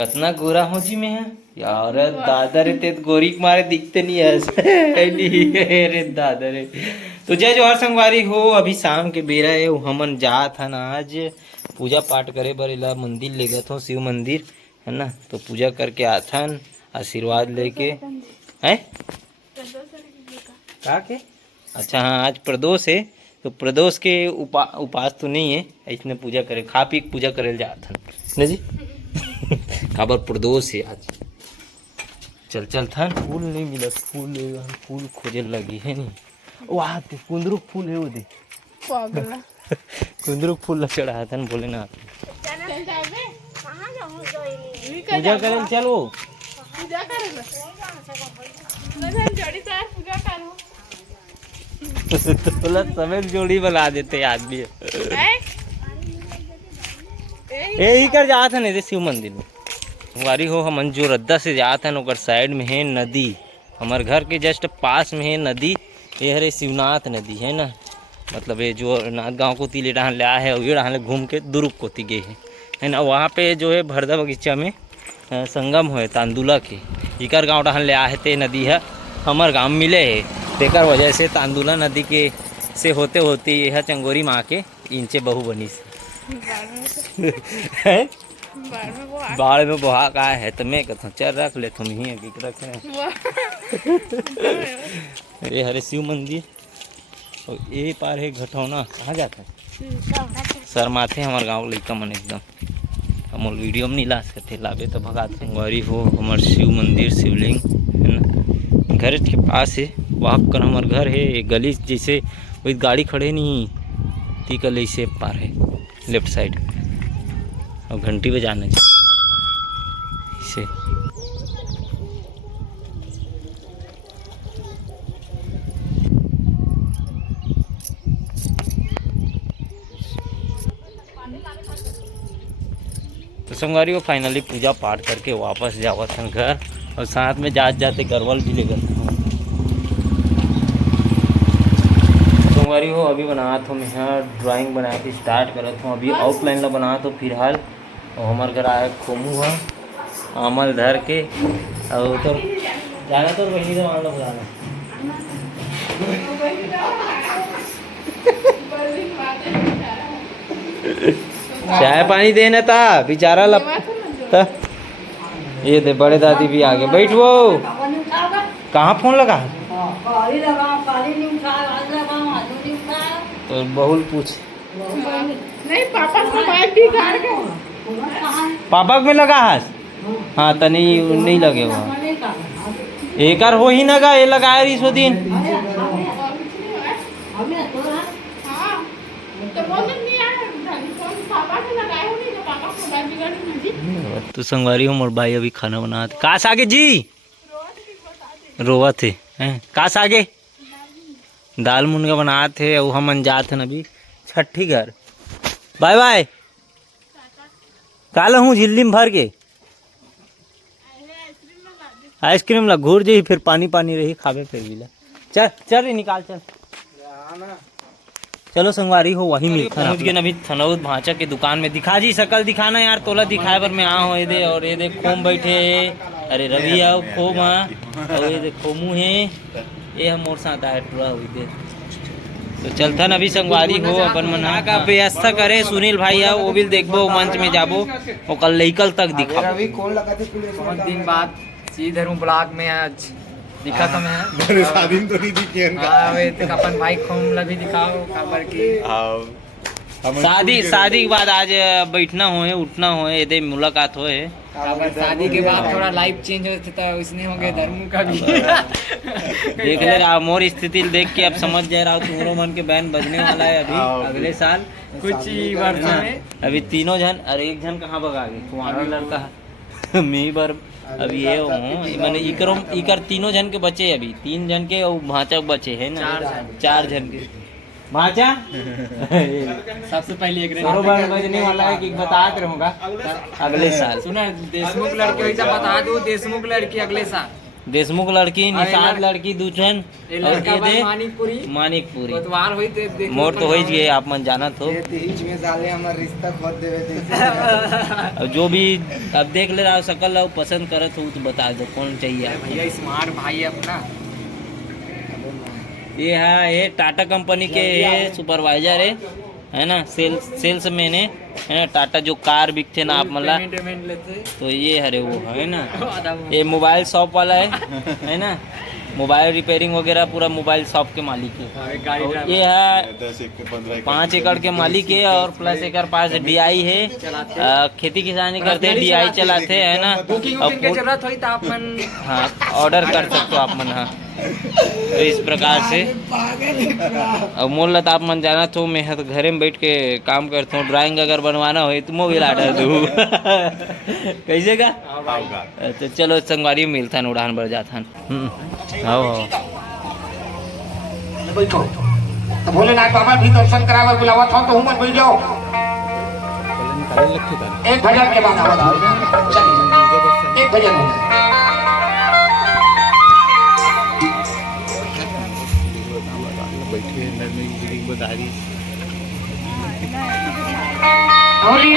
कितना गोरा हो जी मैं यार दादा रे ते गोरी के मारे दिखते नहीं है रे दादा रे। तो जय जोहर संगवारी हो। अभी शाम के बेरा है हमन जात हन आज पूजा पाठ करे बर इला मंदिर ले गए हो शिव मंदिर है ना। तो पूजा करके आथन आशीर्वाद लेके है का के अच्छा हाँ आज प्रदोष है। तो प्रदोष के उपास तो नहीं है इसने पूजा करे खा पी पूजा करे जात हन ना जी। काबर प्रदोष है आज। चल चल था फूल नहीं मिला फूल खोजे लगी है नहीं वहाँ पे कुंदरू फूल है वो दे कुंदरू फूल चढ़ाया था भोलेनाथ पूजा करें चलो समेत जोड़ी बना देते आदमी यही कर जात है नहीं शिव मंदिर में वारी हो हमन जो रद्दा से जात हैं ओकर साइड में है नदी। हमारे घर के जस्ट पास में है नदी। ये हरे शिवनाथ नदी है ना। मतलब ये जो नाथ गांव को तीले डाहन ले आया है और ये डाहन घूम के दुरुक को ती गए है ना। वहाँ पे जो है भरदा बगीचा में संगम हो तांदुला के इकर गाँव डाहन ले आए थे नदी है हमारे गाँव मिले है। तेकर वजह से तांदुला नदी के से होते होते यह चंगोरी माँ के इंचे बहु बनी है बाढ़ में बहा का है तो मैं कहता चल रख ले तुम ही रखे अरे हरे शिव मंदिर और ये पार है घटौना कहाँ जाता है शर्माते हमारे गाँव लड़का मन एकदम हम वीडियो में नहीं ला सकते लावे तो भगाते गौरी हो हमारे शिव मंदिर शिवलिंग है ना। घर के पास है वहाँ कर हमारे घर है एक गली जैसे कोई गाड़ी खड़े नहीं ती का से पार है लेफ्ट साइड और घंटी बजाना इसे तो संगवारी को फाइनली पूजा पाठ करके वापस जावा था घर और साथ में जाते गरवल भी ले गए। संगवारी हो अभी बना तो मैं ड्राइंग बना के स्टार्ट करत हूँ अभी आउटलाइन ला बना तो फिलहाल और हमारे घर आए खोमू है अमल धर के और तो जाना तो वही तो मान लो बुलाना चाय पानी देना था बेचारा लगता ये दे बड़े दादी भी आगे बैठ वो कहाँ फोन लगा तो बहुल पूछ नहीं पापा को बाइक भी कार के पापा में लगा है हाँ तो नहीं लगे वहाँ एक हो ही ना गा ये लगाया इस दिन तो संगवारी हूँ मोर भाई अभी खाना बनाते काश आगे जी रोवा थे काश आगे दाल मुनगा बनाते और हम जाते हैं अभी छठी घर बाय बाय काल हूँ झिल्ली में भर के आइसक्रीम ला घूर जी फिर पानी पानी रही खावे फिर भी ला चल चल रे निकाल चल चलो संगवारी हो वही मिलता पहुँच गए अभी थनौद भांचा के दुकान में दिखा जी शकल दिखाना यार तोला दिखाए पर मैं आ हो दे और ये देख खोम बैठे अरे रवि आओ खोम और ये देख खोमू है ये हम मोर साथ आए पूरा हुई दे। तो चलता न अभी संगवारी हो अपन मना का व्यवस्था करे सुनील भाई आओ वो भी देखबो मंच में जाबो और कल लेकल तक दिखा रवि कौन लगा थे बहुत दिन बाद सीधे हूँ ब्लॉग में आज दिखा तो मैं शादी तो नहीं दिखे अपन भाई खोम ला भी दिखाओ खबर की शादी के बाद आज बैठना होए उठना होए यदि मुलाकात होए शादी के बाद थोड़ा लाइफ चेंज होते तो इसने हो गए धर्म का भी देख ले रहा मोर स्थिति देख के अब समझ जा रहा हूँ तुम्हारो मन के बैन बजने वाला है अभी अगले साल कुछ ही वर्ष में अभी तीनों जन अरे एक जन कहाँ भगा गए तुम्हारा लड़का मैं बार अभी ये मैंने इकर तीनों जन के बचे अभी 3 जन के और भांचा बचे है ना 4 जन के भांचा सबसे पहले एक बजने वाला है कि बताते रहूंगा अगले साल सुना देशमुख लड़की वैसा बता दो देशमुख लड़की अगले साल देशमुख लड़की, निषाद लड़की दूठन, ये और लड़का ये दे मानिकपुरी मानिकपुरी। कोतवाल होई ते देख मोर तो हो ही गए, आप मन जाना तो। बीच में साले हमार रिश्ता खोद देवे थे। और जो भी अब देख ले रहा सकल ला पसंद करत हो तो बता दो कौन चाहिए आपको। भैया स्मार्ट भाई है अपना। ये है, ये टाटा कंपनी के ये सुपरवाइजर है ना, सेल्स मैन है ना, टाटा जो कार बिकते ना आप मला, पेमेंट लेते तो ये हरे वो है ना, ये मोबाइल शॉप वाला है ना, मोबाइल रिपेयरिंग वगैरह पूरा मोबाइल शॉप के मालिक है। गाड़ी और ड्राइवर ये है 10-15 5 एकड़ के मालिक है, और प्लस एक पास DI है, खेती किसानी करते हैं, DI चलाते हैं ना। बुकिंग और की जरूरत हुई तो आप मन हाँ ऑर्डर कर सकते हो आप मन। हाँ तो इस प्रकार से अब मोल लता आप मन जाना तो मैं तो घरे में बैठ के काम करता हूँ, ड्राइंग अगर बनवाना हो तो मोबाइल ऑर्डर दूँ कैसे का। तो चलो संगवारी में मिलता है, उड़ान बढ़ जाता है। आओ बैठो तो भोलेनाथ बाबा भी दर्शन करावे बुलावत हो तो हुमन बैठ जाओ। एक भजन के बाद आवाज चलिए एक भजन हो। बैठे बता रही होली